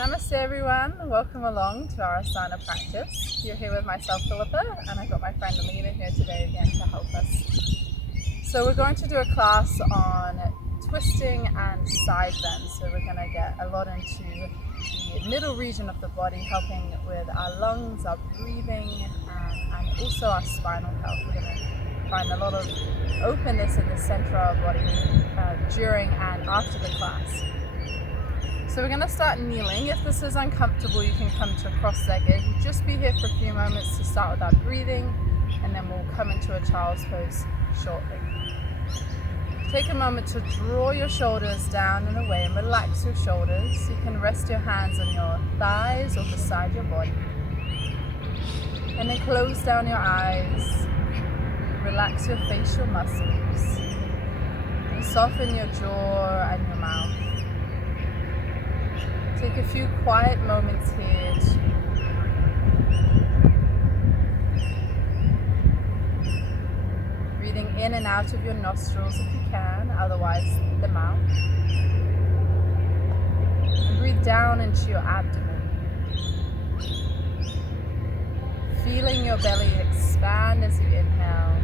Namaste everyone, welcome along to our asana practice. You're here with myself, Phillipa, and I've got my friend Alina here today again to help us. So we're going to do a class on twisting and side bends. So we're going to get a lot into the middle region of the body, helping with our lungs, our breathing, and also our spinal health. We're going to find a lot of openness in the center of our body during and after the class. So we're going to start kneeling. If this is uncomfortable, you can come to cross-legged. You just be here for a few moments to start with our breathing, and then we'll come into a child's pose shortly. Take a moment to draw your shoulders down and away and relax your shoulders. You can rest your hands on your thighs or beside your body. And then close down your eyes. Relax your facial muscles. And soften your jaw and your mouth. Take a few quiet moments here to breathing in and out of your nostrils if you can, otherwise the mouth. And breathe down into your abdomen. Feeling your belly expand as you inhale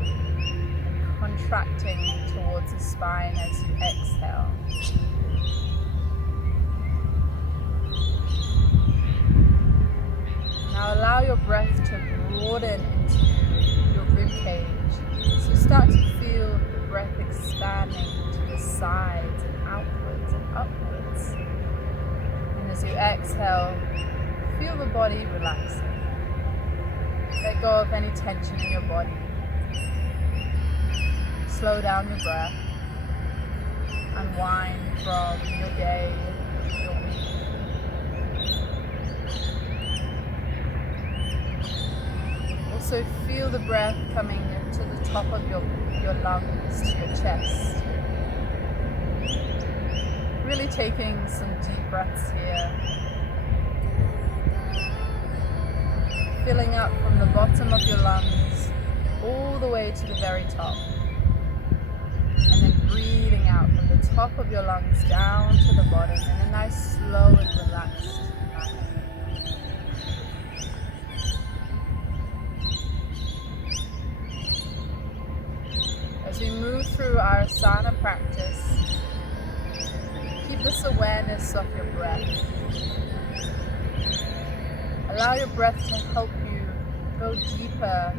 and contracting towards the spine as you exhale. Now allow your breath to broaden into your rib cage. So start to feel the breath expanding to the sides and outwards and upwards. And as you exhale, feel the body relaxing. Let go of any tension in your body. Slow down your breath. Unwind from your day, your week. So feel the breath coming to the top of your lungs, to your chest. Really taking some deep breaths here. Filling up from the bottom of your lungs all the way to the very top. And then breathing out from the top of your lungs down to the bottom in a nice slow and relaxed manner. As we move through our asana practice, keep this awareness of your breath. Allow your breath to help you go deeper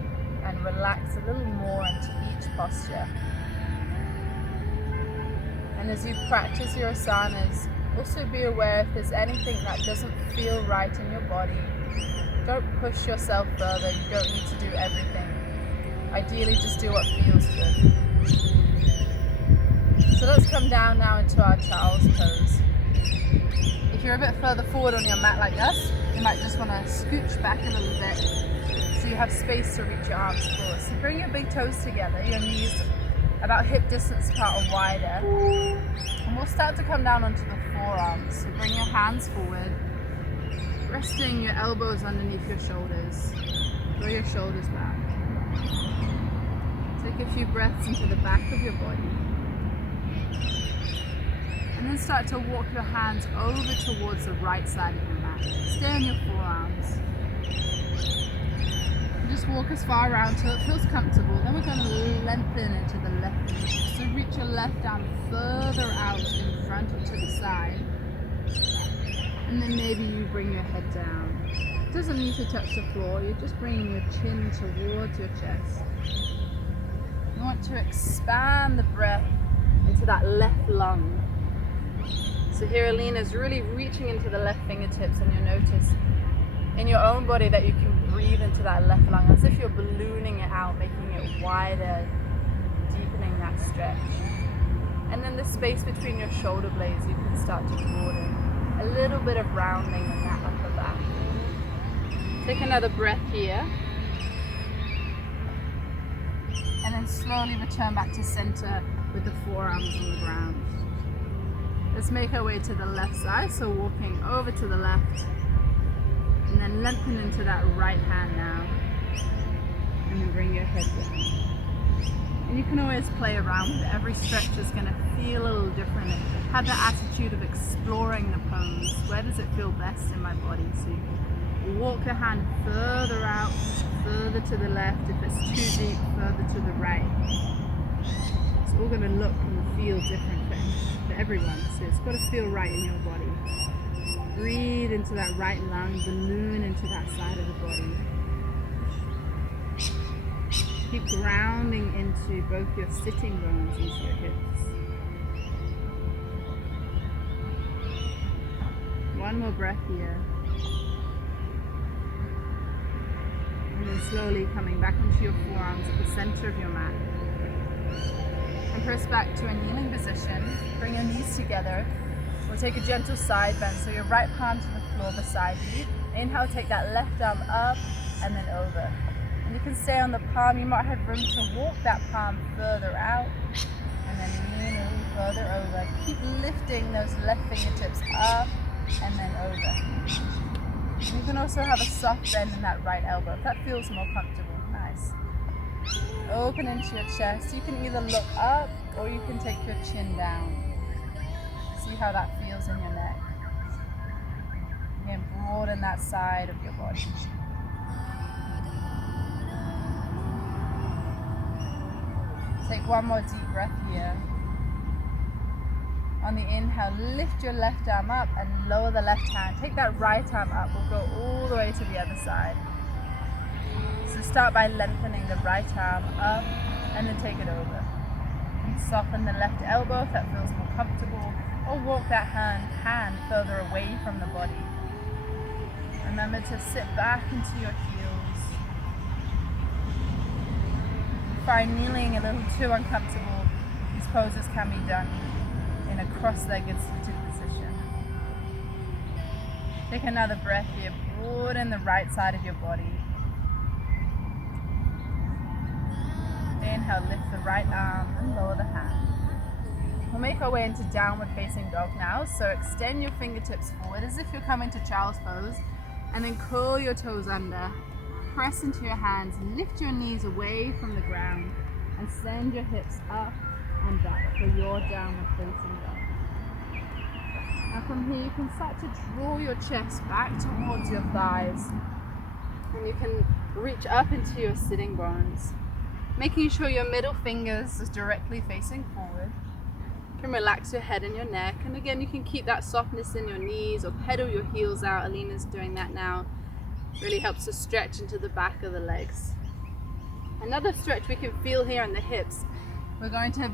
and relax a little more into each posture. And as you practice your asanas, also be aware if there's anything that doesn't feel right in your body. Don't push yourself further. You don't need to do everything. Ideally, just do what feels good. So let's come down now into our child's pose. If you're a bit further forward on your mat like this, you might just want to scooch back a little bit so you have space to reach your arms forward. So bring your big toes together, your knees about hip distance apart or wider. And we'll start to come down onto the forearms. So bring your hands forward, resting your elbows underneath your shoulders. Throw your shoulders back. Take a few breaths into the back of your body. And then start to walk your hands over towards the right side of your mat. Stay on your forearms. And just walk as far around till it feels comfortable. Then we're going to lengthen into the left knee. So reach your left arm further out in front or to the side. And then maybe you bring your head down. It doesn't need to touch the floor. You're just bringing your chin towards your chest. You want to expand the breath into that left lung. So here Alina is really reaching into the left fingertips, and you'll notice in your own body that you can breathe into that left lung as if you're ballooning it out, making it wider, deepening that stretch. And then the space between your shoulder blades you can start to broaden. A little bit of rounding in that upper back. Take another breath here. And then slowly return back to center with the forearms on the ground. Let's make our way to the left side, so walking over to the left, and then lengthen into that right hand now, and then bring your head down. And you can always play around with it. Every stretch is going to feel a little different. Have the attitude of exploring the pose. Where does it feel best in my body? So you can walk the hand further out, further to the left. If it's too deep, further to the right. It's all going to look and feel different for everyone. So it's got to feel right in your body. Breathe into that right lung, balloon into that side of the body. Keep grounding into both your sitting bones, into your hips. One more breath here. And then slowly coming back into your forearms at the center of your mat. And press back to a kneeling position. Bring your knees together. We'll take a gentle side bend, so your right palm to the floor beside you. Inhale, take that left arm up and then over. And you can stay on the palm. You might have room to walk that palm further out and then lean a little further over. Keep lifting those left fingertips up and then over. You can also have a soft bend in that right elbow if that feels more comfortable. Nice. Open into your chest. You can either look up or you can take your chin down. See how that feels in your neck. Again, broaden that side of your body. Take one more deep breath here. On the inhale, lift your left arm up and lower the left hand. Take that right arm up. We'll go all the way to the other side. So start by lengthening the right arm up and then take it over. And soften the left elbow if that feels more comfortable, or walk that hand further away from the body. Remember to sit back into your heels. If you find kneeling a little too uncomfortable, these poses can be done in a cross-legged seated position. Take another breath here. Broaden the right side of your body. Inhale, lift the right arm and lower the hand. We'll make our way into downward facing dog now. So extend your fingertips forward as if you're coming to child's pose, and then curl your toes under. Press into your hands, lift your knees away from the ground, and send your hips up and back for your downward facing dog. Now from here you can start to draw your chest back towards your thighs, and you can reach up into your sitting bones, making sure your middle fingers is directly facing forward. You can relax your head and your neck, and again you can keep that softness in your knees or pedal your heels out. Alina's doing that now. Really helps to stretch into the back of the legs. Another stretch we can feel here in the hips. We're going to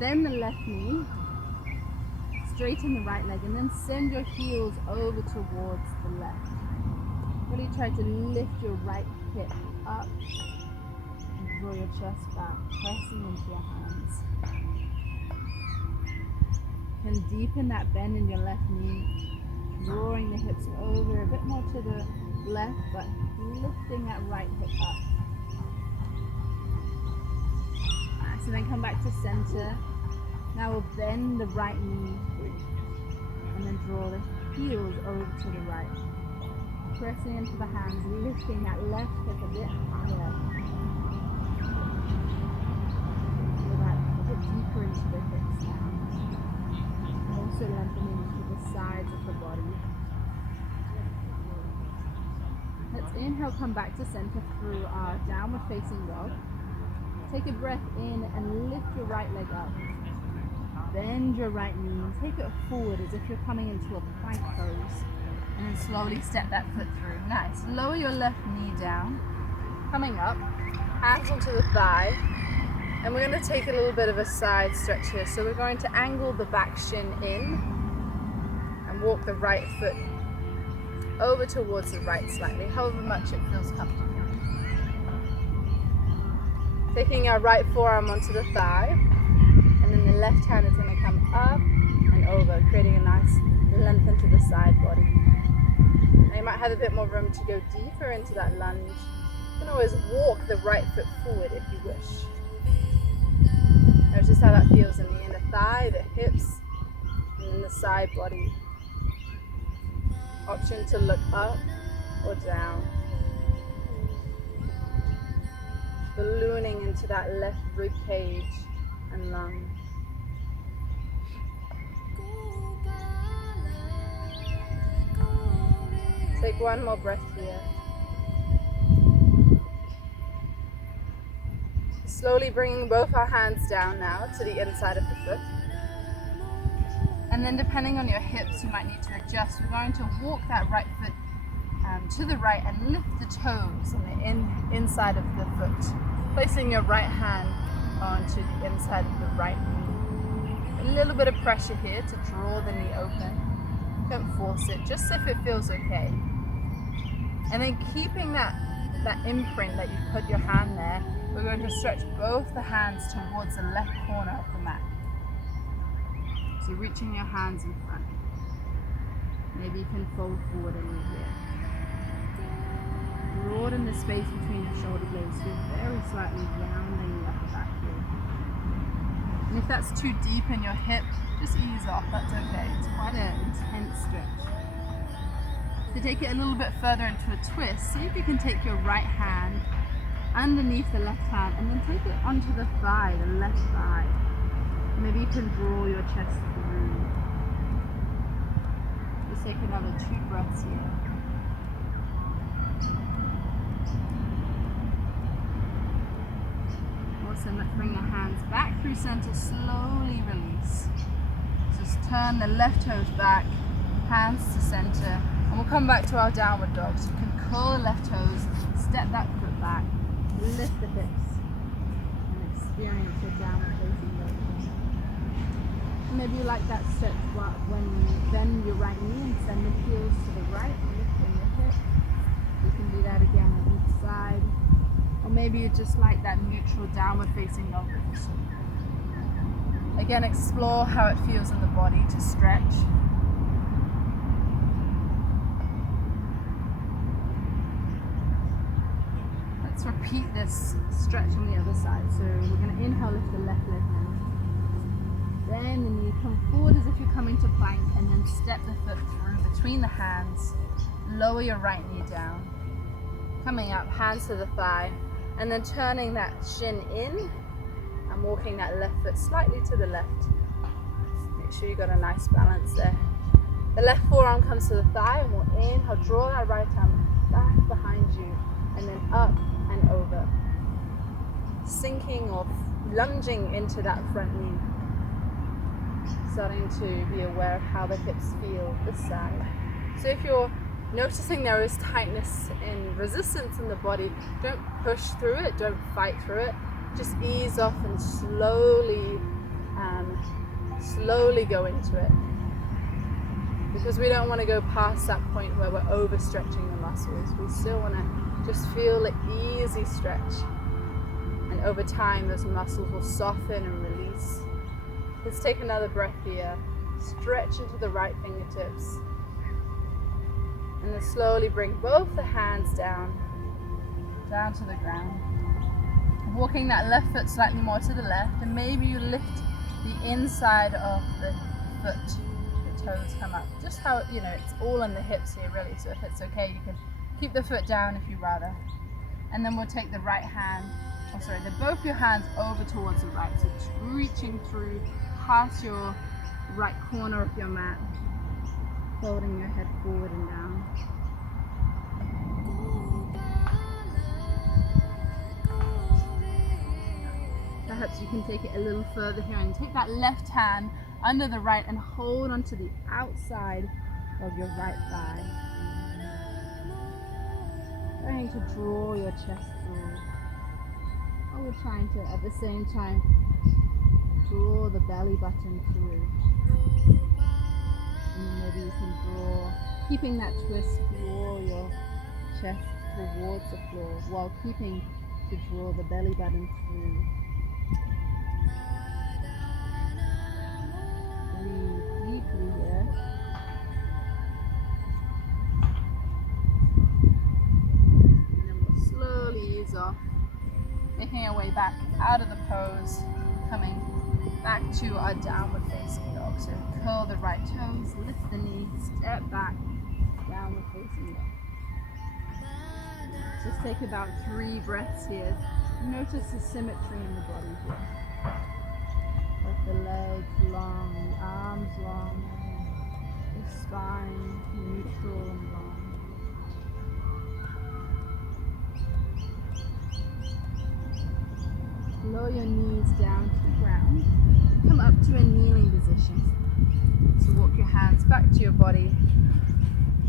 bend the left knee, straighten the right leg, and then send your heels over towards the left. Really try to lift your right hip up and draw your chest back, pressing into your hands. You can deepen that bend in your left knee, drawing the hips over a bit more to the left, but lifting that right hip up. Nice, and then come back to center. Now we'll bend the right knee and then draw the heels over to the right. Pressing into the hands, lifting that left hip a bit higher. Feel that a bit deeper into the hips now. Also lengthening into the sides of the body. Let's inhale, come back to center through our downward facing dog. Take a breath in and lift your right leg up. Bend your right knee and take it forward as if you're coming into a plank pose. And then slowly step that foot through. Nice. Lower your left knee down. Coming up, hands onto the thigh. And we're going to take a little bit of a side stretch here. So we're going to angle the back shin in and walk the right foot over towards the right slightly, however much it feels comfortable. Taking our right forearm onto the thigh, and then the left hand is going to come up and over, creating a nice length into the side body. Now you might have a bit more room to go deeper into that lunge. You can always walk the right foot forward if you wish. Notice how that feels in the inner thigh, the hips, and then the side body. Option to look up or down. ballooning into that left rib cage and lung. Take one more breath here. Slowly bringing both our hands down now to the inside of the foot. And then depending on your hips, you might need to adjust. We're going to walk that right foot to the right and lift the toes on the inside of the foot. Placing your right hand onto the inside of the right knee. A little bit of pressure here to draw the knee open. Don't force it, just if it feels okay. And then keeping that imprint that you've put your hand there, we're going to stretch both the hands towards the left corner of the mat. So reaching your hands in front. Maybe you can fold forward a little here. Broaden the space between your shoulder blades. You're very slightly rounding the upper back here. And if that's too deep in your hip, just ease off, that's okay. It's quite an intense stretch. To take it a little bit further into a twist, see if you can take your right hand underneath the left hand and then take it onto the thigh, the left thigh. Maybe you can draw your chest through. Just take another 2 breaths here. Awesome, let's bring your hands back through center, slowly release. Just turn the left toes back, hands to center, and we'll come back to our downward dog. So you can curl the left toes, step that foot back, lift the hips, and experience your downward facing dog. Maybe you like that stretch when you bend your right knee and send the heels to the right, lifting your hip. You can do that again on each side. Or maybe you just like that neutral downward facing dog position. Again, explore how it feels in the body to stretch. Let's repeat this stretch on the other side. So we're going to inhale, lift the left leg now. Then the knee, come forward as if you're coming to plank, and then step the foot through between the hands. Lower your right knee down. Coming up, hands to the thigh, and then turning that shin in and walking that left foot slightly to the left. Make sure you got a nice balance there. The left forearm comes to the thigh, and we'll inhale, draw that right arm back behind you, and then up and over. Sinking or lunging into that front knee. Starting to be aware of how the hips feel this side. So if you're noticing there is tightness and resistance in the body, don't push through it, don't fight through it. Just ease off and slowly go into it. Because we don't want to go past that point where we're overstretching the muscles. We still want to just feel an easy stretch. And over time, those muscles will soften and release. Let's take another breath here. Stretch into the right fingertips. And then slowly bring both the hands down to the ground. Walking that left foot slightly more to the left, and maybe you lift the inside of the foot. The toes come up. Just how, it's all in the hips here really, so if it's okay, you can keep the foot down if you'd rather. And then we'll take the right hand, both your hands over towards the right, so reaching through past your right corner of your mat, folding your head forward and down. Perhaps you can take it a little further here and take that left hand under the right and hold onto the outside of your right thigh. Trying to draw your chest through. Or we're trying to, at the same time, draw the belly button through. And then maybe you can draw, keeping that twist, draw your chest towards the floor while keeping to draw the belly button through. Breathe deeply here. And then we'll slowly ease off, making our way back out of the pose, coming back to our downward facing dog. So curl the right toes, lift the knee, step back, downward facing dog. Just take about 3 breaths here. Notice the symmetry in the body here. With the legs long, the arms long, the spine neutral and long. Lower your knees down to the ground. Come up to a kneeling position. So walk your hands back to your body.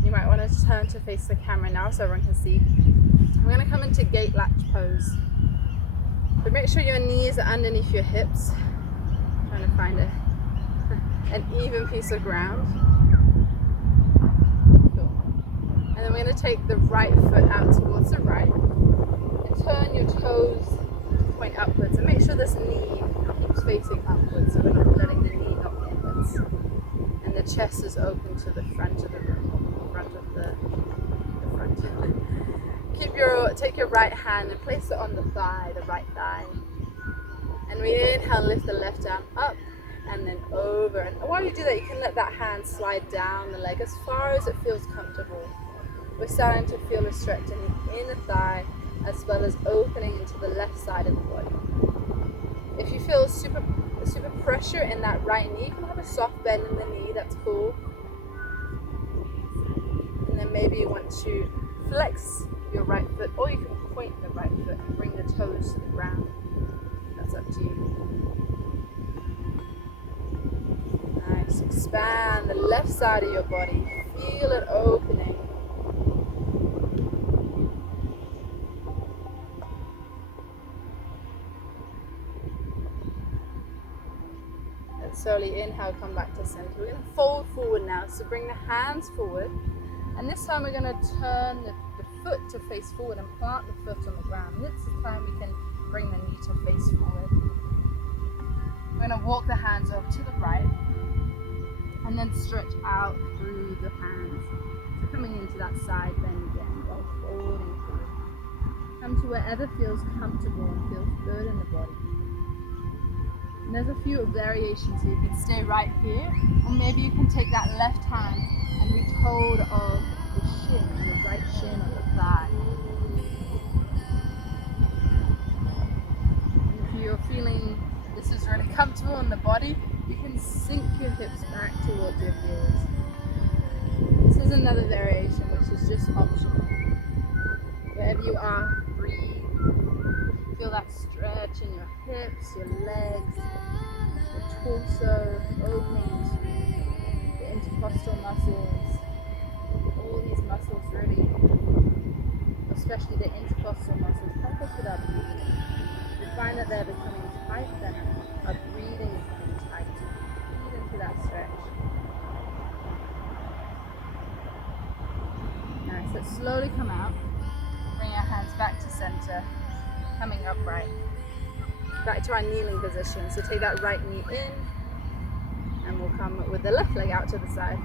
You might want to turn to face the camera now so everyone can see. We're going to come into gate latch pose. So make sure your knees are underneath your hips. I'm trying to find an even piece of ground. Cool. And then we're going to take the right foot out towards the right and turn your toes to point upwards. And make sure this knee keeps facing upwards so we're not letting the knee knock inwards. And the chest is open to the front of the room, front of the front. Take your right hand and place it on the thigh, the right thigh. And we inhale, lift the left arm up and then over. And while you do that, you can let that hand slide down the leg as far as it feels comfortable. We're starting to feel a stretch in the inner thigh as well as opening into the left side of the body. If you feel super pressure in that right knee, you can have a soft bend in the knee, that's cool. And then maybe you want to flex your right foot, or you can point the right foot and bring the toes to the ground. That's up to you. Nice. Expand the left side of your body. Feel it opening. And slowly inhale, come back to center. We're going to fold forward now. So bring the hands forward. And this time we're going to turn the foot to face forward and plant the foot on the ground. And this time we can bring the knee to face forward. We're going to walk the hands over to the right and then stretch out through the hands. So coming into that side bend again while folding forward. Come to wherever feels comfortable and feels good in the body. And there's a few variations here. You can stay right here, or maybe you can take that left hand and reach hold of the shin, the right shin or the thigh. And if you're feeling this is really comfortable in the body, you can sink your hips back towards your heels. This is another variation which is just optional. Wherever you are, breathe. Feel that stretch in your hips, your legs, your torso, opening the intercostal muscles. All these muscles really, especially the intercostal muscles, help us with our breathing. We find that they're becoming tighter, our breathing is becoming tighter. Breathe into that stretch. Nice, let's slowly come out. Bring our hands back to center, coming upright. Back to our kneeling position. So take that right knee in, and we'll come with the left leg out to the side.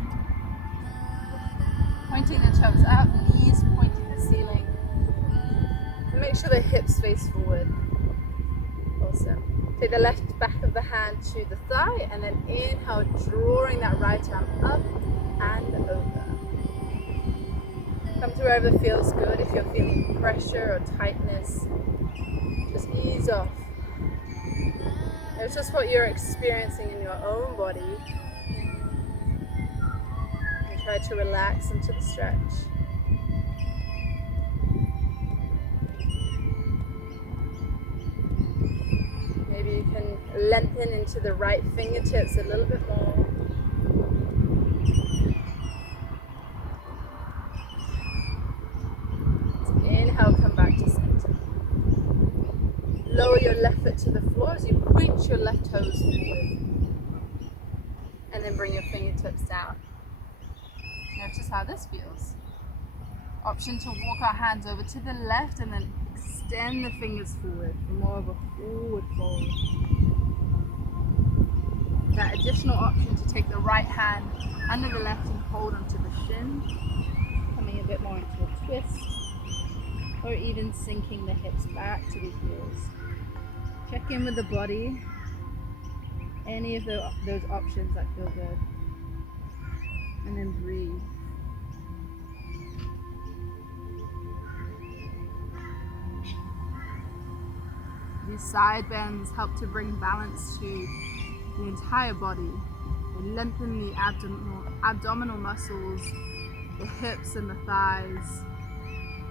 Pointing the toes out, knees pointing the ceiling. And make sure the hips face forward. Awesome. Take the left back of the hand to the thigh, and then inhale, drawing that right arm up and over. Come to wherever feels good. If you're feeling pressure or tightness, just ease off. It's just what you're experiencing in your own body. And try to relax into the stretch. Maybe you can lengthen into the right fingertips a little bit more. Inhale, come back to center. Lower your left foot to the floor as you point your left toes forward. And then bring your fingertips down. Notice how this feels. Option to walk our hands over to the left and then extend the fingers forward for more of a forward fold. That additional option to take the right hand under the left and hold onto the shin, coming a bit more into a twist, or even sinking the hips back to the heels. Check in with the body, any of those options that feel good, and then breathe. These side bends help to bring balance to the entire body. They lengthen the abdominal muscles, the hips and the thighs,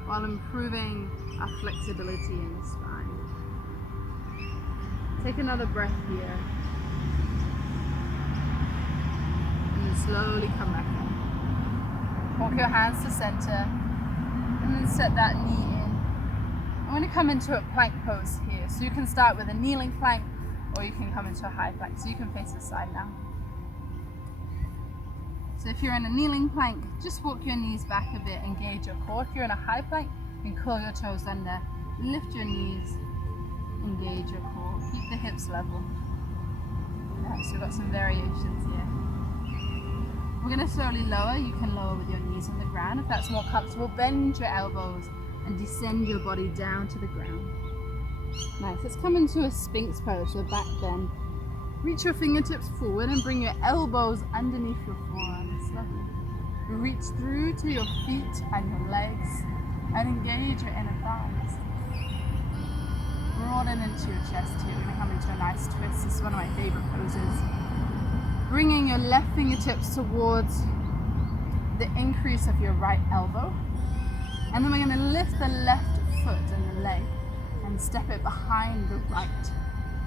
while improving our flexibility in the spine. Take another breath here. And then slowly come back in. Walk your hands to center, and then set that knee in. I'm going to come into a plank pose here. So you can start with a kneeling plank, or you can come into a high plank. So you can face this side now. So if you're in a kneeling plank, just walk your knees back a bit, engage your core. If you're in a high plank, you can curl your toes under, lift your knees, engage your core. Keep the hips level. Nice, we've got some variations here. We're going to slowly lower. You can lower with your knees on the ground. If that's more comfortable, bend your elbows and descend your body down to the ground. Nice, let's come into a Sphinx pose, so back bend. Reach your fingertips forward and bring your elbows underneath your forearms. Lovely. Reach through to your feet and your legs and engage your inner thighs. Broaden into your chest here. We're going to come into a nice twist. This is one of my favorite poses. Bringing your left fingertips towards the increase of your right elbow. And then we're going to lift the left foot and the leg and step it behind the right.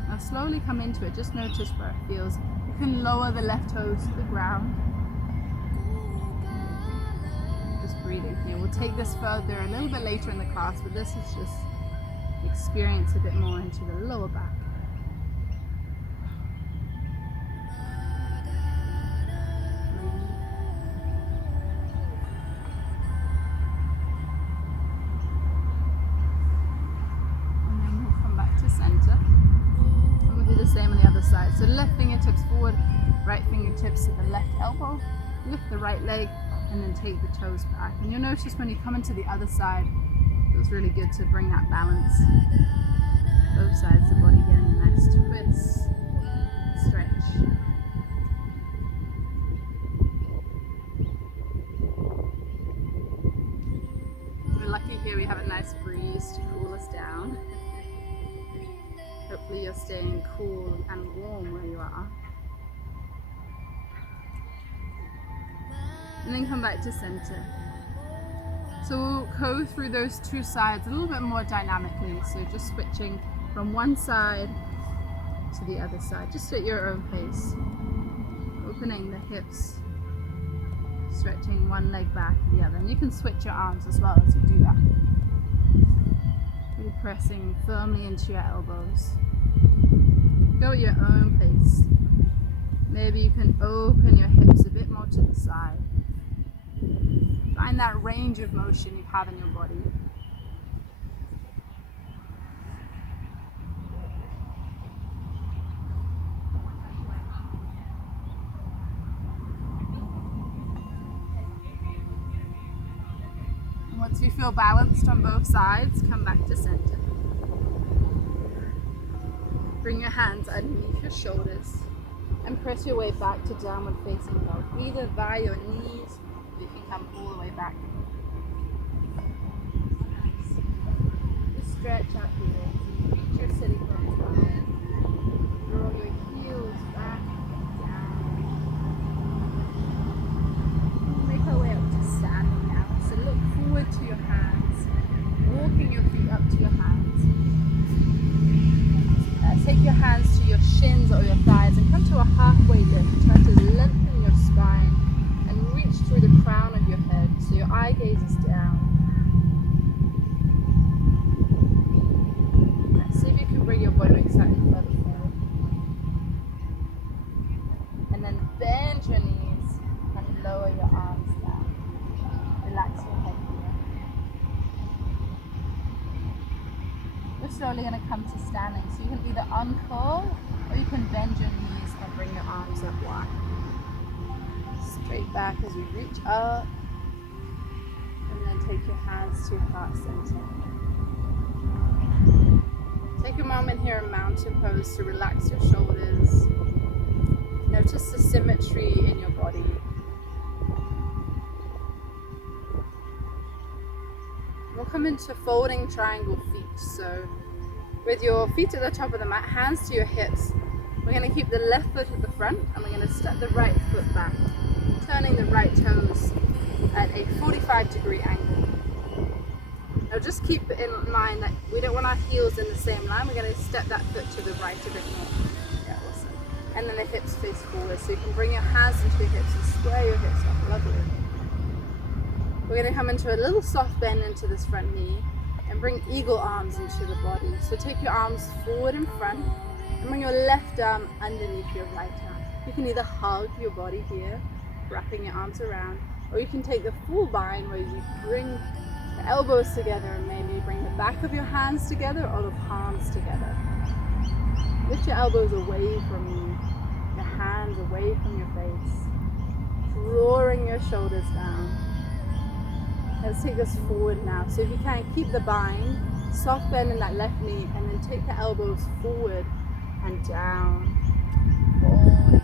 Now slowly come into it, just notice where it feels. You can lower the left toes to the ground. Just breathing here. We'll take this further a little bit later in the class, but this is just experience a bit more into the lower back. And then we'll come back to center. And we'll do the same on the other side. So left fingertips forward, right fingertips to the left elbow. Lift the right leg and then take the toes back. And you'll notice when you come into the other side, it feels really good to bring that balance. Both sides of the body getting a nice twist, stretch. We're lucky here we have a nice breeze to cool us down. Hopefully you're staying cool and warm where you are. And then come back to center. So we'll go through those two sides a little bit more dynamically. So just switching from one side to the other side, just at your own pace. Opening the hips, stretching one leg back to the other. And you can switch your arms as well as you do that. Really pressing firmly into your elbows. Go at your own pace. Maybe you can open your hips a bit more to the side. Find that range of motion you have in your body. And once you feel balanced on both sides, come back to center. Bring your hands underneath your shoulders and press your way back to downward facing dog, either via your knees. You can come all the way back. Just stretch out here. Reach your sitting bones down. Draw your heels back, down. We'll make our way up to standing now. So look forward to your hands. Walking your feet up to your hands. Take your hands to your shins or your thighs and come to a halfway lift. Try to lengthen your spine. Reach through the crown of your head so your eye gaze is down. Now, see if you can bring your body weight slightly further forward. And then bend your knees and lower your arms down. Relax your head here. We're slowly going to come to standing. So you can either uncurl or you can bend your knees and bring your arms up wide. Straight back as you reach up, and then take your hands to your heart center. Take a moment here in mountain pose to relax your shoulders. Notice the symmetry in your body. We'll come into folding triangle feet. So With your feet at the top of the mat, hands to your hips, we're going to keep the left foot at the front and we're going to step the right foot back, turning the right toes at a 45-degree angle. Now just keep in mind that we don't want our heels in the same line. We're going to step that foot to the right a bit more. Yeah, awesome. And then the hips face forward. So you can bring your hands into your hips and square your hips up. Lovely. We're going to come into a little soft bend into this front knee and bring eagle arms into the body. So take your arms forward in front and bring your left arm underneath your right arm. You can either hug your body here, wrapping your arms around, or you can take the full bind where you bring the elbows together and maybe bring the back of your hands together or the palms together. Lift your elbows away from you, your hands away from your face, drawing your shoulders down. Let's take this forward now. So if you can, keep the bind, soft bend in that left knee, and then take the elbows forward and down. Forward.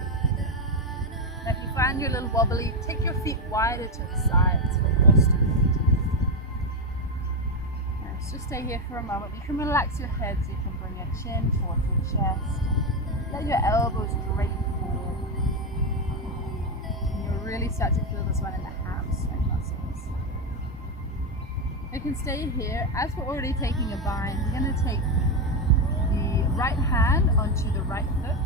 Now if you find you're a little wobbly, take your feet wider to the sides for more stability. Now let's just stay here for a moment. You can relax your head so you can bring your chin towards your chest. Let your elbows drape forward. And you'll really start to feel this one in the hamstring muscles. You can stay here. As we're already taking a bind, we're going to take the right hand onto the right foot.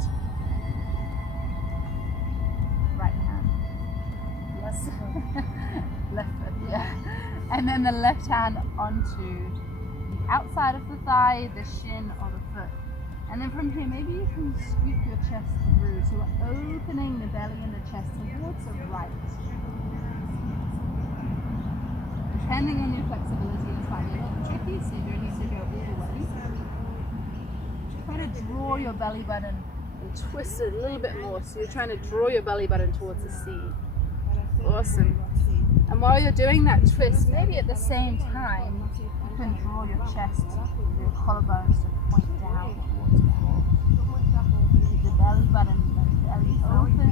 Right hand. Yes. Left foot, yeah. And then the left hand onto the outside of the thigh, the shin, or the foot. And then from here, maybe you can scoop your chest through. So we're opening the belly and the chest towards the right. Depending on your flexibility, this might be a little tricky, so you don't need to go all the way. Try to draw your belly button and twist it a little bit more. So you're trying to draw your belly button towards the sea. Awesome. And while you're doing that twist, maybe at the same time, you can draw your chest, your collarbones to point down towards the floor. Keep the belly button, the belly open,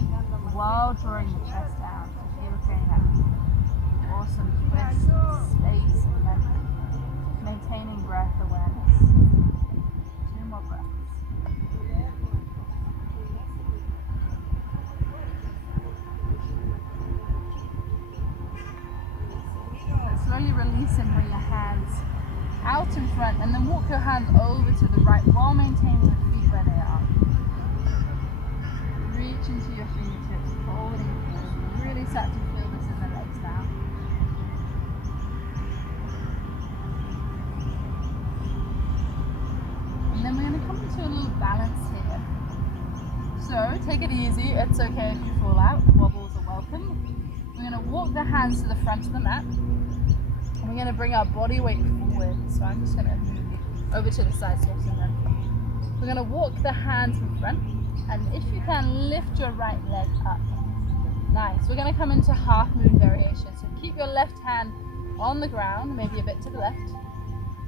while drawing the chest down. So you're creating that awesome twist, space, and then maintaining breath awareness. 2 more breaths. Slowly release and bring your hands out in front and then walk your hands over to the right while maintaining the feet where they are. Reach into your fingertips, holding forward. Really start to feel this in the legs now. And then we're going to come into a little balance here. So take it easy, it's okay if you fall out, wobbles are welcome. We're going to walk the hands to the front of the mat. And we're going to bring our body weight forward. So I'm just going to move you over to the side steps and then we're going to walk the hands in front. And if you can, lift your right leg up. Nice. We're going to come into half moon variation. So keep your left hand on the ground, maybe a bit to the left.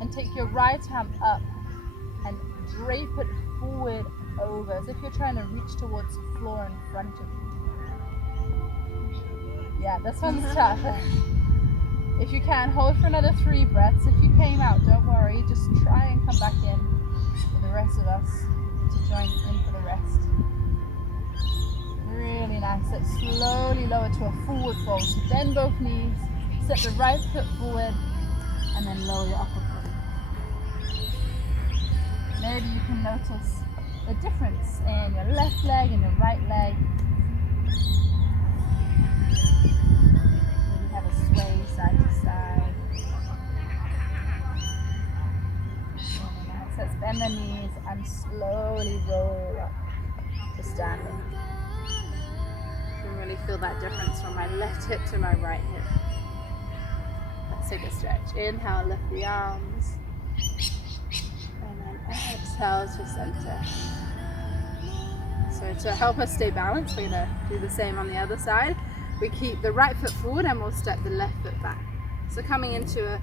And take your right arm up and drape it forward over as if you're trying to reach towards the floor in front of you. Yeah, this one's tough. If you can, hold for another 3 breaths. If you came out, don't worry. Just try and come back in for the rest of us to join in for the rest. Really nice. Let's slowly lower to a forward fold. So bend both knees, step the right foot forward, and then lower your upper foot. Maybe you can notice the difference in your left leg and your right leg. Maybe have a sway side to side. Really nice. Let's bend the knees and slowly roll up to standing. You can really feel that difference from my left hip to my right hip. Let's take a stretch. Inhale, lift the arms. And then exhale to center. So to help us stay balanced, we're going to do the same on the other side. We keep the right foot forward and we'll step the left foot back. So coming into a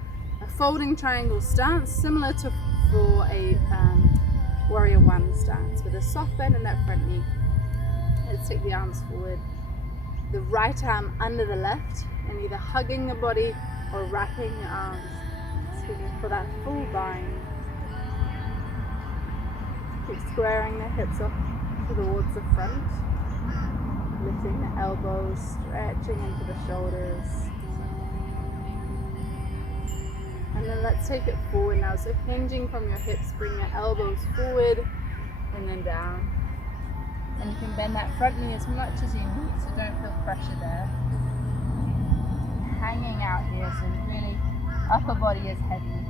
folding triangle stance, similar to for a warrior one stance, with a soft bend in that front knee. Let's take the arms forward. The right arm under the left, and either hugging the body or wrapping your arms. So we can for that full bind. Keep squaring the hips up towards the front. Lifting the elbows, stretching into the shoulders. And then let's take it forward now. So hinging from your hips, bring your elbows forward and then down. And you can bend that front knee as much as you need, so don't feel pressure there. Hanging out here, so really upper body is heavy.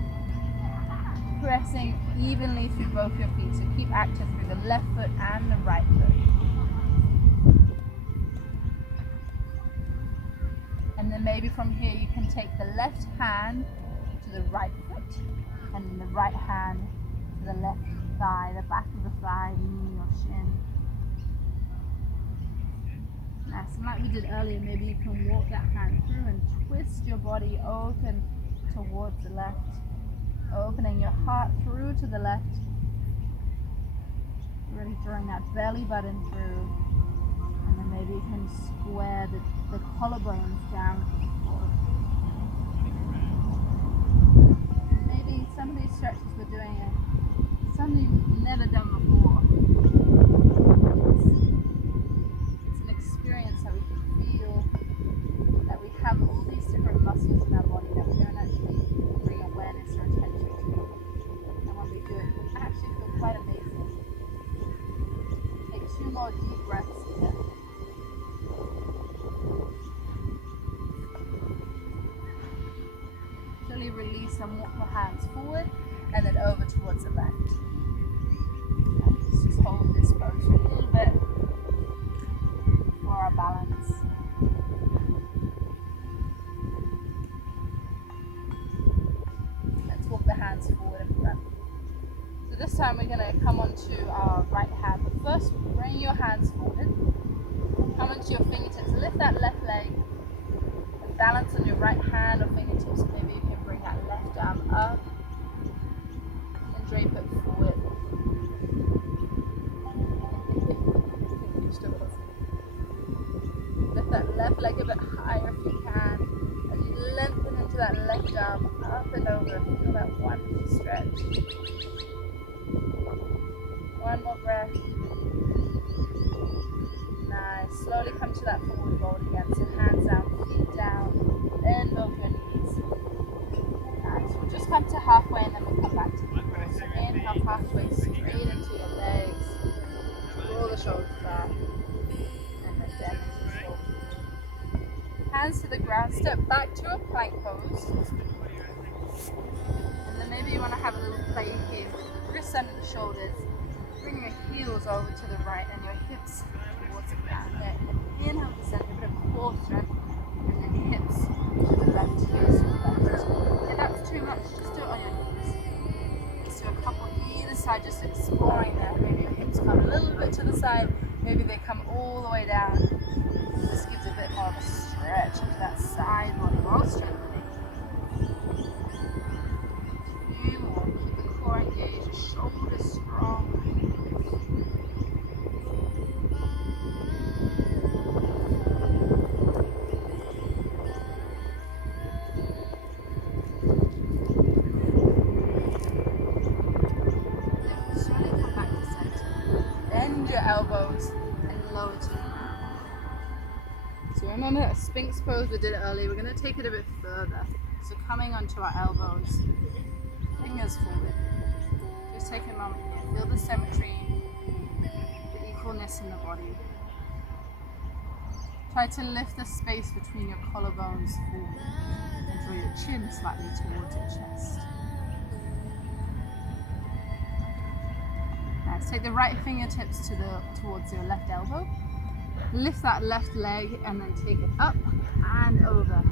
Pressing evenly through both your feet, so keep active through the left foot and the right foot. And then maybe from here you can take the left hand to the right foot, and then the right hand to the left thigh, the back of the thigh, knee or shin. Nice, and like we did earlier, maybe you can walk that hand through and twist your body open towards the left, opening your heart through to the left, really drawing that belly button through, and then maybe you can square the collarbones down to the floor. And maybe some of these stretches we're doing are something you've never done before. It's an experience that we can feel that we have all these different muscles in our body that we don't actually bring awareness or attention to. And when we do it, we actually feel quite amazing. Take 2 more deep breaths here. Slowly release and walk your hands forward and then over towards the left. And just hold this pose for a little bit for our balance. Let's walk the hands forward and front. So this time we're going to come onto our right hand, but first bring your hands forward. Come onto your fingertips. Lift that left leg and balance on your right hand or fingertips. Maybe you can bring that left arm up and drape it forward. Lift that left leg a bit higher if you can. As you lengthen into that left arm, up and over. Feel that wonderful stretch. One more breath. Nice. Slowly come to that forward fold again. So hands down, feet down, bend both your knees. Nice. We'll just come to halfway and then we'll come back to the floor. So inhale halfway straight into your legs. Roll the shoulders back. And then down into the shoulders. Hands to the ground. Step back to a plank pose. And then maybe you want to have a little play here with the wrists under the shoulders. Bring your heels over to the right and your hips towards the ground there. Inhale to center, a bit of core strength, and then hips to the left, heels to the left. If that's too much, just do it on your knees. Let's do a couple either side, just exploring there. Maybe your hips come a little bit to the side, maybe they come all the way down. This gives a bit more of a stretch into that side body while strengthening. A few more. Keep the core engaged, shoulders strong. Elbows and lower to the ground. So remember that Sphinx pose we did earlier, we're going to take it a bit further. So coming onto our elbows, fingers forward. Just take a moment here, feel the symmetry, the equalness in the body. Try to lift the space between your collarbones forward and draw your chin slightly towards your chest. Nice. Take the right fingertips towards your left elbow. Lift that left leg and then take it up and over.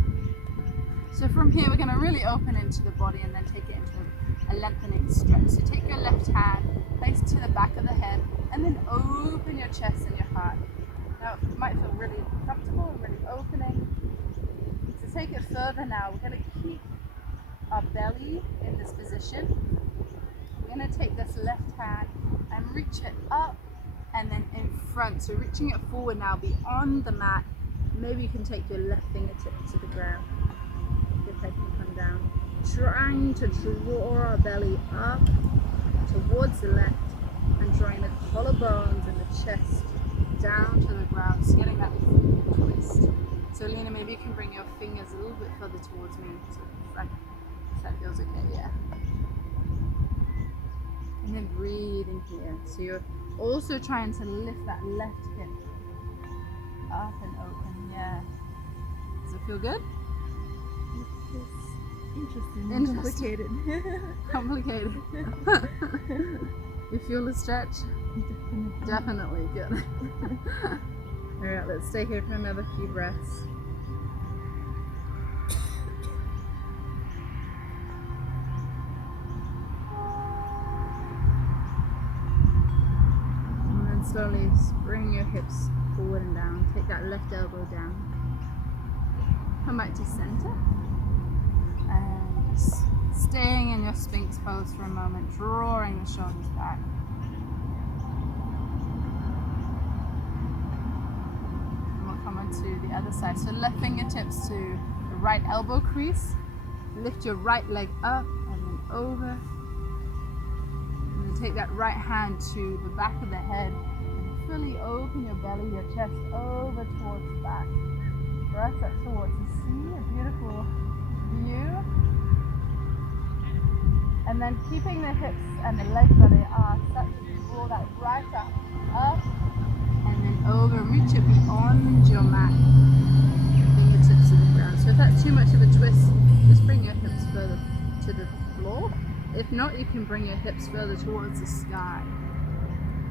So from here we're going to really open into the body and then take it into a lengthening stretch. So take your left hand, place it to the back of the head and then open your chest and your heart. Now it might feel really comfortable and really opening. To take it further now, we're going to keep our belly in this position. We're going to take this left hand and reach it up and then in front. So reaching it forward now beyond the mat. Maybe you can take your left fingertip to the ground. Your head can come down. Trying to draw our belly up towards the left and drawing the collarbones and the chest down to the ground, so getting that full twist. So Alina, maybe you can bring your fingers a little bit further towards me. So if that feels okay, yeah. And then breathe in here. So you're also trying to lift that left hip up and open, yeah. Does it feel good? Interesting. Complicated. You feel the stretch? Definitely. Good. Alright, let's stay here for another few breaths. And then slowly bring your hips forward and down. Take that left elbow down. Come back to center. And just staying in your Sphinx pose for a moment, drawing the shoulders back. And we'll come on to the other side. So left fingertips to the right elbow crease. Lift your right leg up and then over. And then take that right hand to the back of the head. And fully open your belly, your chest over towards the back. Breath up towards the sea, a beautiful view. And then keeping the hips and the legs where they are, start to roll that right arm up and then over. Reach it beyond your mat. Fingertips to the ground. So if that's too much of a twist, just bring your hips further to the floor. If not, you can bring your hips further towards the sky.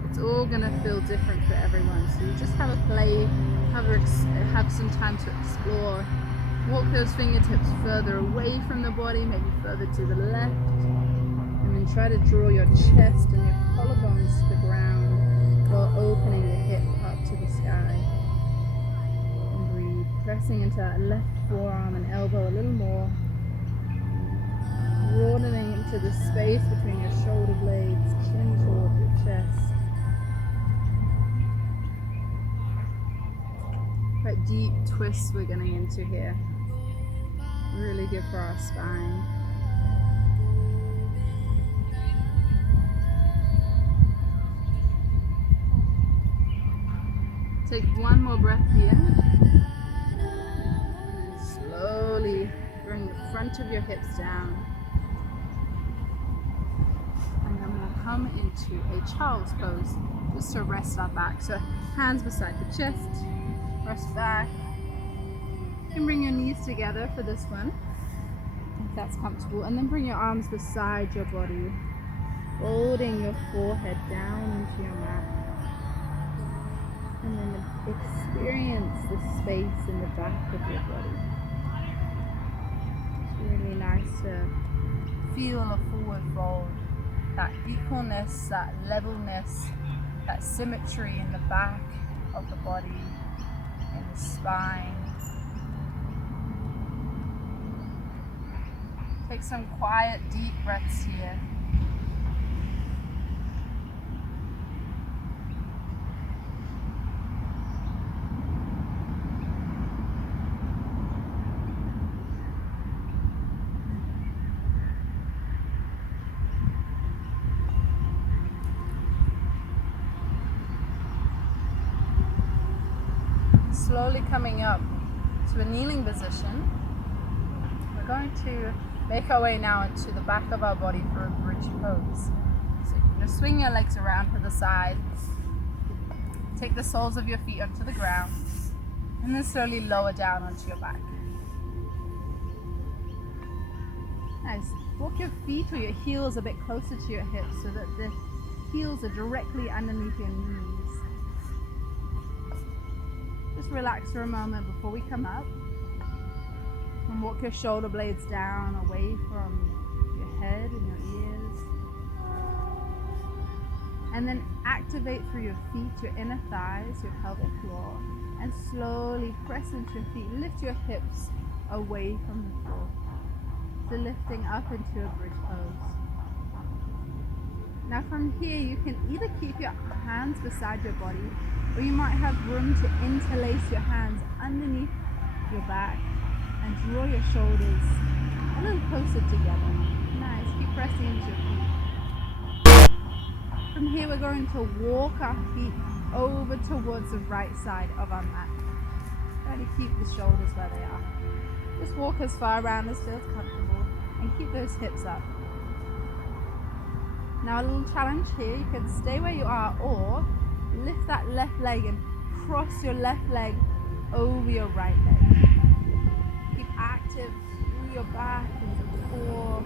It's all going to feel different for everyone. So you just have a play, have some time to explore. Walk those fingertips further away from the body, maybe further to the left. And then try to draw your chest and your collarbones to the ground while opening the hip up to the sky. And breathe, pressing into that left forearm and elbow a little more. Broadening into the space between your shoulder blades, chin towards your chest. Quite deep twists we're getting into here. Really good for our spine. Take one more breath here. And slowly bring the front of your hips down. And then we'll come into a child's pose, just to rest our back. So hands beside the chest, rest back. You can bring your knees together for this one, if that's comfortable, and then bring your arms beside your body, folding your forehead down into your mat, and then experience the space in the back of your body. It's really nice to feel a forward fold, that equalness, that levelness, that symmetry in the back of the body, in the spine. Take some quiet, deep breaths here. Slowly coming up to a kneeling position. We're going to make our way now into the back of our body for a bridge pose. So you can just swing your legs around to the side. Take the soles of your feet onto the ground. And then slowly lower down onto your back. Nice. Walk your feet or your heels a bit closer to your hips so that the heels are directly underneath your knees. Just relax for a moment before we come up. And walk your shoulder blades down away from your head and your ears. And then activate through your feet, your inner thighs, your pelvic floor. And slowly press into your feet. Lift your hips away from the floor. So lifting up into a bridge pose. Now from here you can either keep your hands beside your body, or you might have room to interlace your hands underneath your back and draw your shoulders a little closer together. Nice, keep pressing into your feet. From here we're going to walk our feet over towards the right side of our mat. Try to keep the shoulders where they are. Just walk as far around as feels comfortable and keep those hips up. Now a little challenge here, you can stay where you are or lift that left leg and cross your left leg over your right leg. Keep active through your back and your core.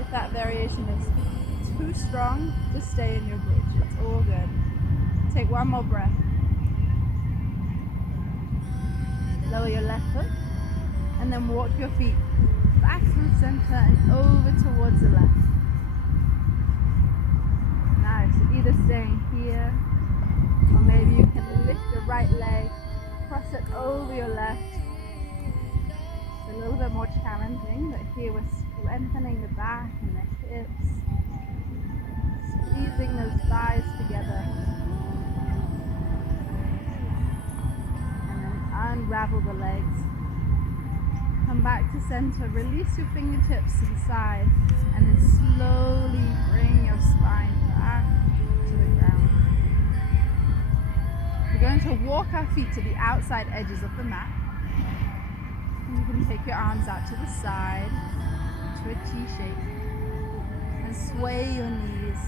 If that variation is too strong, just stay in your bridge. It's all good. Take one more breath. Lower your left foot and then walk your feet back through center and over towards the left. Nice. So either staying here or maybe you can lift your right leg, cross it over your left. It's a little bit more challenging, but here we're strengthening the back and the hips, squeezing those thighs together. And then unravel the legs. Come back to center, release your fingertips to the side, and then slowly bring your spine back to the ground. We're going to walk our feet to the outside edges of the mat. And you can take your arms out to the side, to a T shape, and sway your knees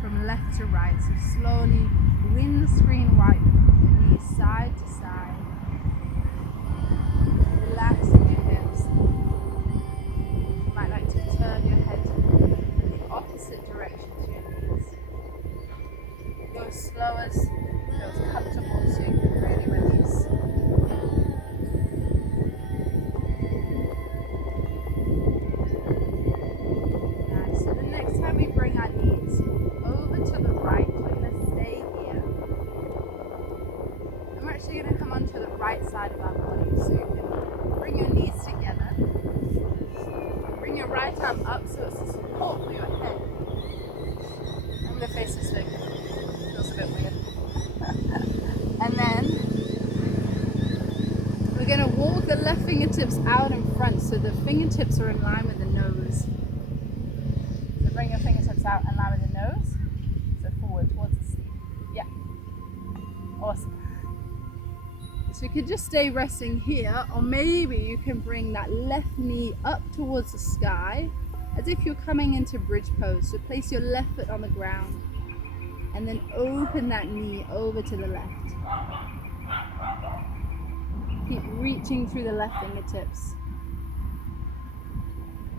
from left to right. So slowly windscreen wipe your knees side to side, relaxing your hips. You might like to turn your head in the opposite direction to your knees. Go as slow as feels comfortable so you can really release. Nice. So the next time we bring our knees over to the right, we're going to stay here. And we're actually going to come onto the right side of our body. So you can bring your knees together. Bring your right arm up so it's a support for your head. I'm going to face this way. Feels a bit weird. And then we're going to walk the left fingertips out in front so the fingertips are in line with the nose. So bring your fingertips out in line with the nose. So forward towards the sleeve. Yeah. Awesome. So you could just stay resting here, or maybe you can bring that left knee up towards the sky as if you're coming into bridge pose. So place your left foot on the ground and then open that knee over to the left. Keep reaching through the left fingertips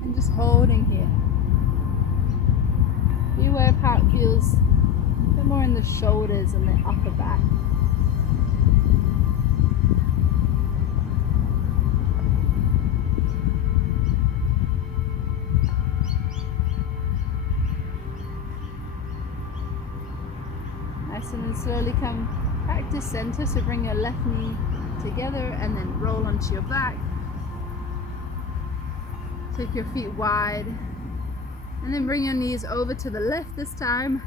and just holding here. Be aware of how it feels a bit more in the shoulders and the upper back. Nice, and then slowly come back to center. So bring your left knee together and then roll onto your back. Take your feet wide and then bring your knees over to the left this time.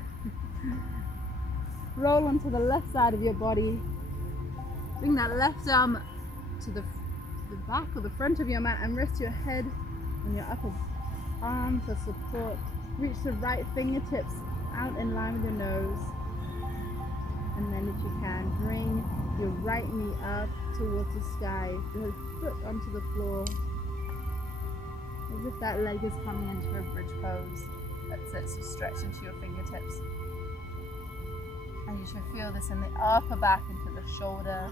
Roll onto the left side of your body. Bring that left arm to the back or the front of your mat and rest your head on your upper arm for support. Reach the right fingertips out in line with your nose. And then if you can, bring your right knee up towards the sky, the foot onto the floor, as if that leg is coming into a bridge pose. That's it, so stretch into your fingertips. And you should feel this in the upper back into the shoulder.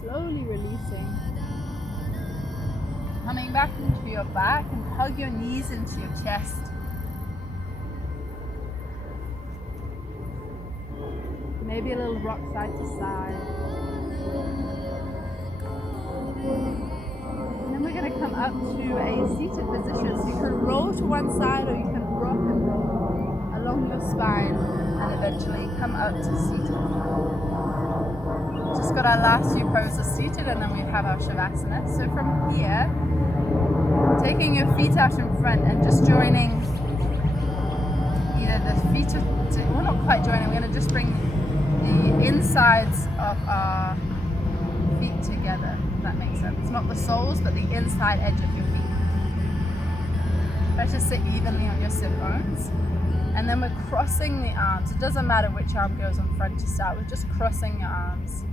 Slowly releasing. Coming back into your back and hug your knees into your chest. Maybe a little rock side to side. And then we're going to come up to a seated position. So you can roll to one side or you can rock and roll along your spine and eventually come up to seated. Just just got our last few poses seated, and then we have our shavasana. So from here, taking your feet out in front and just joining either the feet, we're not quite joining, we're going to just bring the insides of our feet together, if that makes sense. Not the soles, but the inside edge of your feet. Try to sit evenly on your sit bones. And then we're crossing the arms. It doesn't matter which arm goes on front to start with, just crossing your arms.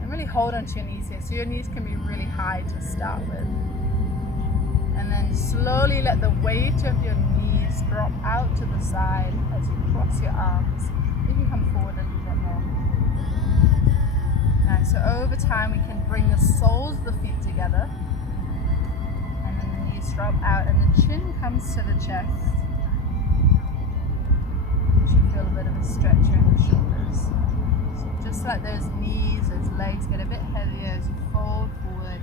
And really hold onto your knees here. So your knees can be really high to start with. And then slowly let the weight of your knees drop out to the side as you cross your arms. You can come forward a little bit more. Nice. So over time we can bring the soles of the feet together. And then the knees drop out and the chin comes to the chest. You feel a bit of a stretch in the shoulders. So just let those knees, those legs get a bit heavier as you fold forward,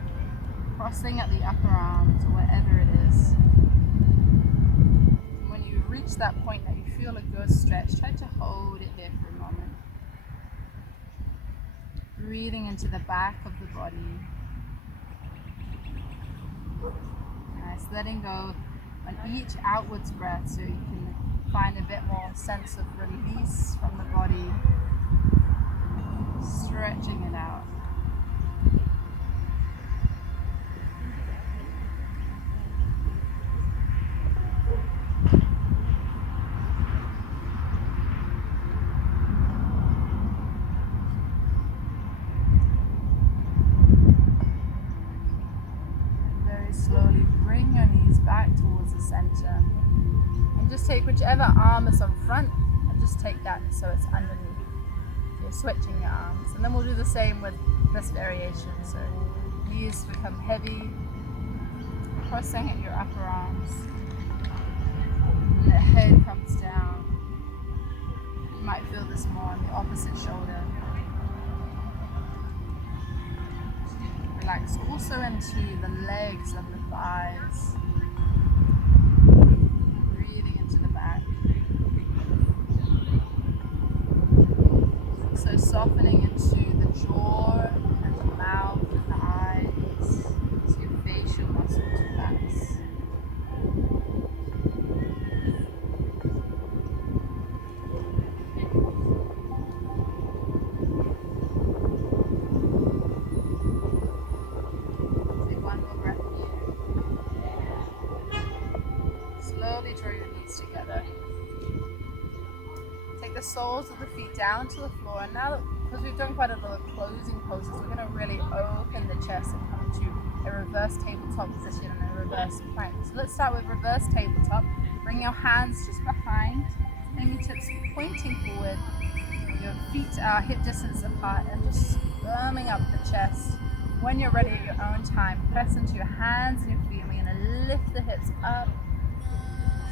crossing at the upper arms or wherever it is. And when you reach that point that you feel a good stretch, try to hold it here for a moment. Breathing into the back of the body. Nice, letting go on each outwards breath so you can find a bit more sense of release from the body, stretching it out. And very slowly bring your knees back towards the center. And just take whichever arm is on front and just take that so it's underneath. You're switching your arms. And then we'll do the same with this variation. So knees become heavy, crossing at your upper arms. And the head comes down. You might feel this more on the opposite shoulder. Relax also into the legs and the thighs. So softening into the jaw and the mouth and the eyes, so your facial muscles relax. Take one more breath here. Slowly draw your knees together. Take the soles of the feet down to the floor, and now because we've done quite a lot of closing poses, we're going to really open the chest and come to a reverse tabletop position and a reverse plank. So let's start with reverse tabletop. Bring your hands just behind, fingertips pointing forward, your feet are hip distance apart, and just firming up the chest. When you're ready at your own time, press into your hands and your feet, and we're going to lift the hips up,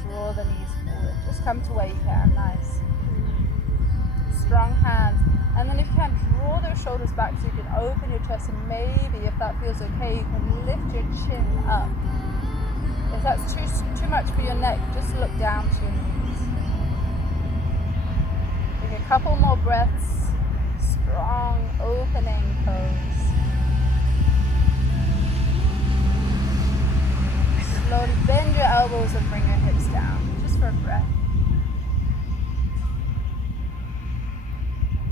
draw the knees forward. Just come to where you can. Nice. Strong hands, and then if you can, draw those shoulders back so you can open your chest, and maybe if that feels okay, you can lift your chin up. If that's too much for your neck, just look down to your knees. Take a couple more breaths. Strong opening pose. Slowly bend your elbows and bring your hips down, just for a breath.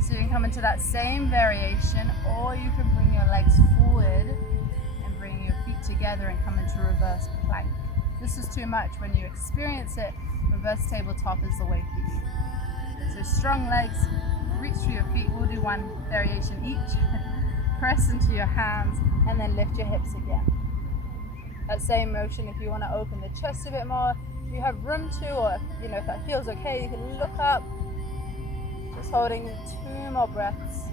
So you can come into that same variation, or you can bring your legs forward and bring your feet together and come into reverse plank. If this is too much, when you experience it, reverse tabletop is the way for you. So strong legs, reach through your feet. We'll do one variation each. Press into your hands and then lift your hips again. That same motion, if you want to open the chest a bit more, you have room to, or if that feels okay, you can look up. Just holding 2 more breaths.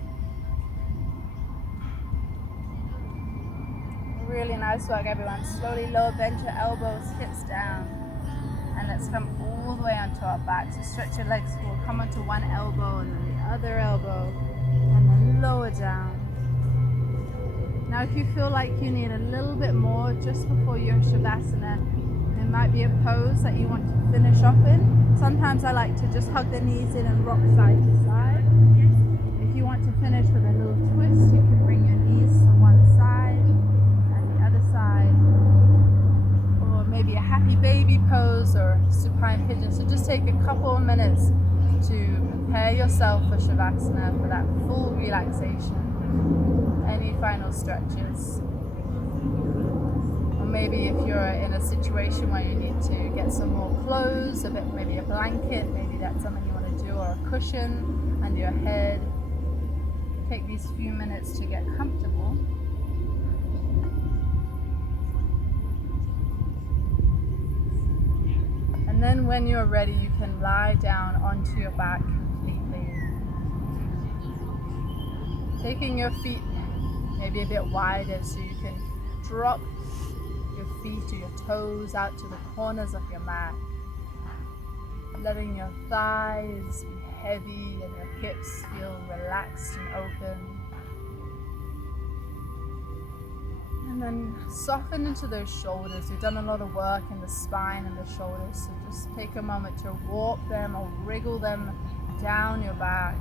Really nice work, everyone. Slowly lower, bend your elbows, hips down. And let's come all the way onto our back. So stretch your legs forward, come onto one elbow and then the other elbow, and then lower down. Now if you feel like you need a little bit more just before your shavasana, there might be a pose that you want to finish off in. Sometimes I like to just hug the knees in and rock side to side. If you want to finish with a little twist, you can bring your knees to one side and the other side, or maybe a happy baby pose or supine pigeon. So just take a couple of minutes to prepare yourself for Shavasana, for that full relaxation. Any final stretches? Or maybe if you're in a situation where you need to get some more clothes, a bit, maybe a blanket, maybe that's something you want to do, or a cushion under your head. Take these few minutes to get comfortable. And then when you're ready, you can lie down onto your back completely. Taking your feet maybe a bit wider so you can drop your feet or your toes out to the corners of your mat. Letting your thighs be heavy and your hips feel relaxed and open. And then soften into those shoulders. You've done a lot of work in the spine and the shoulders, so just take a moment to warp them or wriggle them down your back.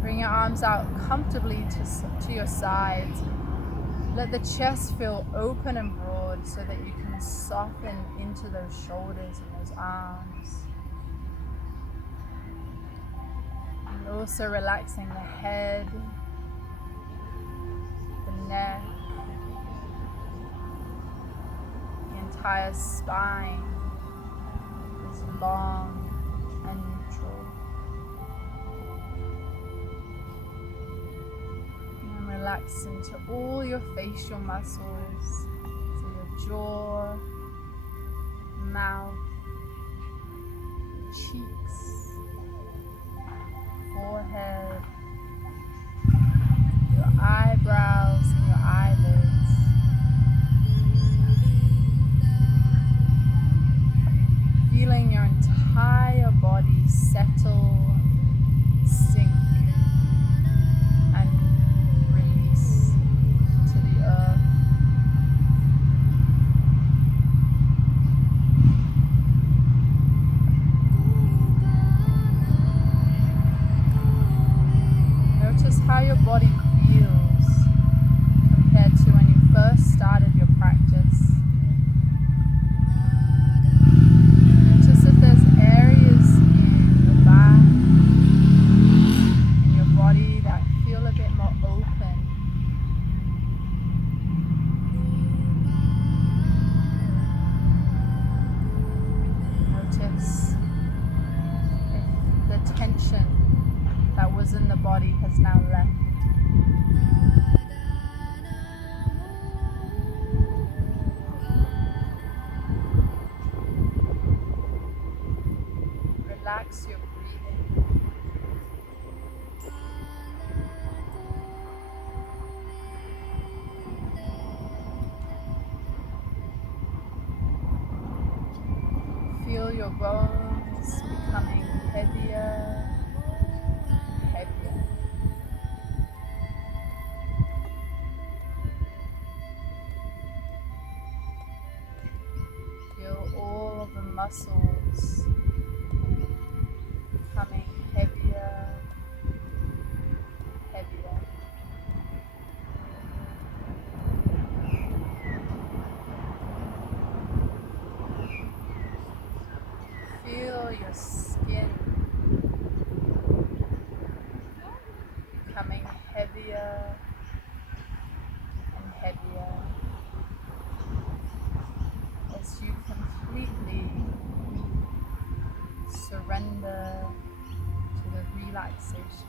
Bring your arms out comfortably to your sides. Let the chest feel open and broad so that you can soften into those shoulders and those arms. And also relaxing the head, the neck, the entire spine is long and neutral. And relax into all your facial muscles, so your jaw, mouth, cheeks, forehead, your eyebrows and your eyelids. Feeling your entire body settle, sink, and release to the earth. Notice how your body feels compared to when you first started your practice. Notice if there's areas in your back, in your body that feel a bit more open. Notice if the tension that was in the body has now left. Relax your breathing. Feel your bones becoming heavier and heavier. Feel all of the muscles becoming heavier, heavier. Feel your skin becoming heavier and heavier as you completely surrender to the relaxation.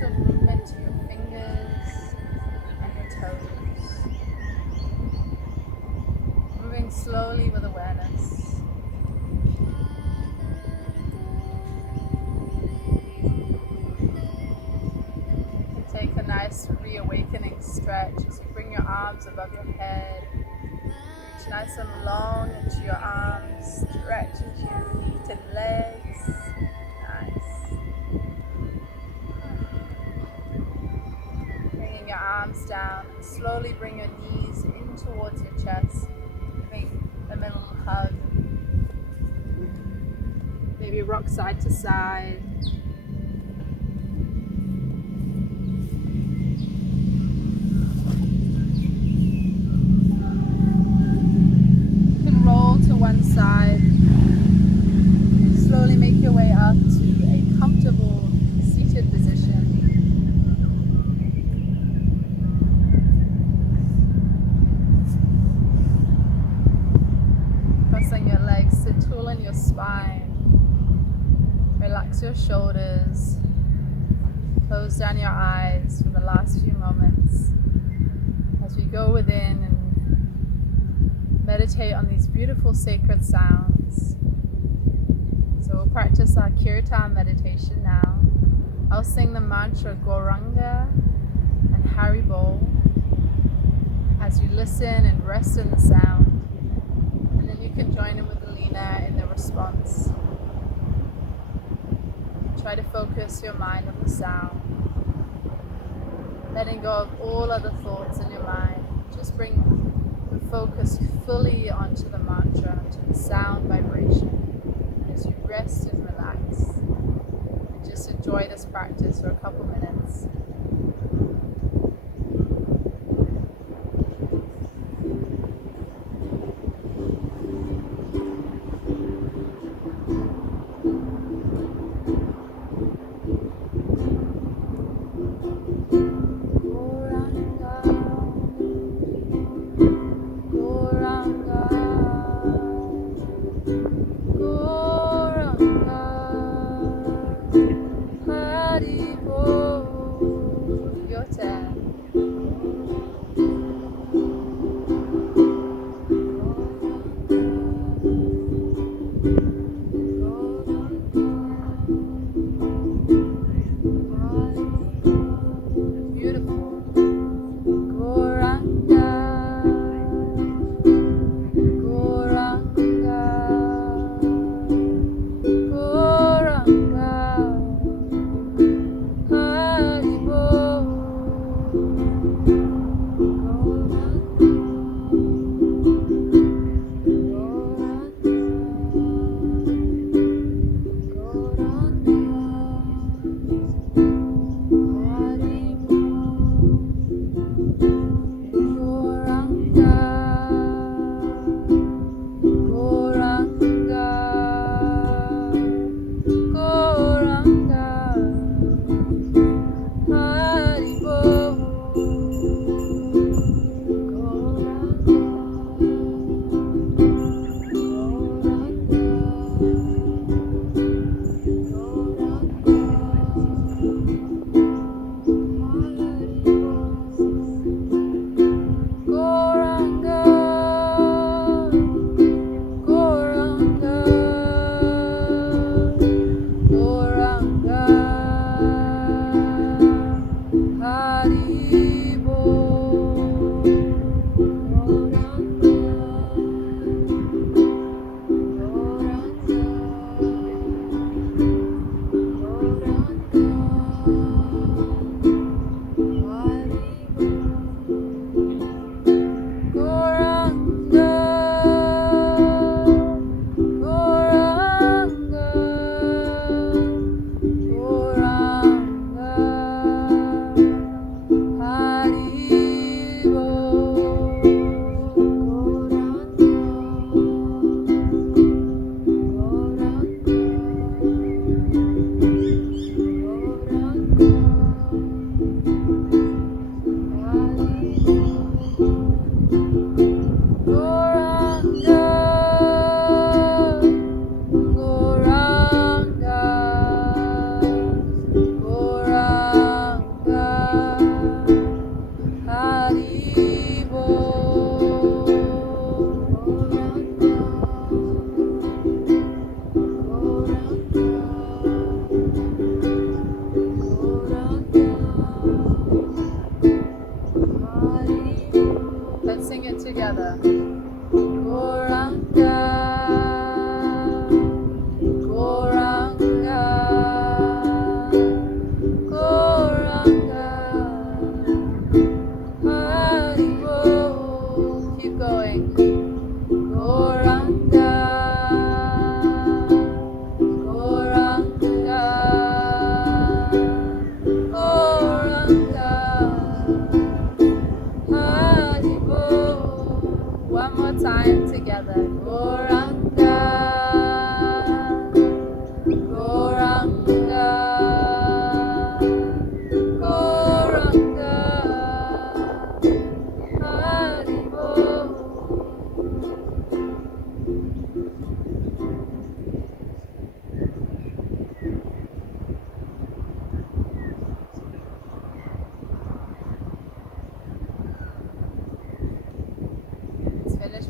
gentle movement to your fingers and your toes. Moving slowly with awareness. Take a nice reawakening stretch as you bring your arms above your head. Reach nice and long into your arms, stretch into your feet and legs. Nice. Bringing your arms down, and slowly bring your knees in towards your chest, giving them a little hug. Maybe rock side to side. Roll to one side. Slowly make your way up to a comfortable seated position. Crossing your legs, sit tall in your spine. Relax your shoulders. Close down your eyes for the last few moments as we go within and meditate on these beautiful sacred sounds. So we'll practice our kirtan meditation now. I'll sing the mantra Gauranga and Haribol as you listen and rest in the sound. And then you can join in with Alina in the response. Try to focus your mind on the sound. Letting go of all other thoughts in your mind. Just bring the focus fully onto the mantra, onto the sound vibration. As you rest and relax, and just enjoy this practice for a couple minutes.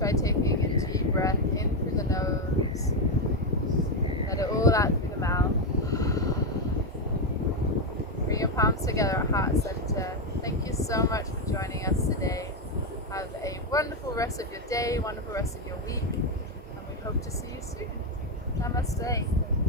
by taking a deep breath in through the nose. Let it all out through the mouth. Bring your palms together at heart center. Thank you so much for joining us today. Have a wonderful rest of your day, wonderful rest of your week, and we hope to see you soon. Namaste.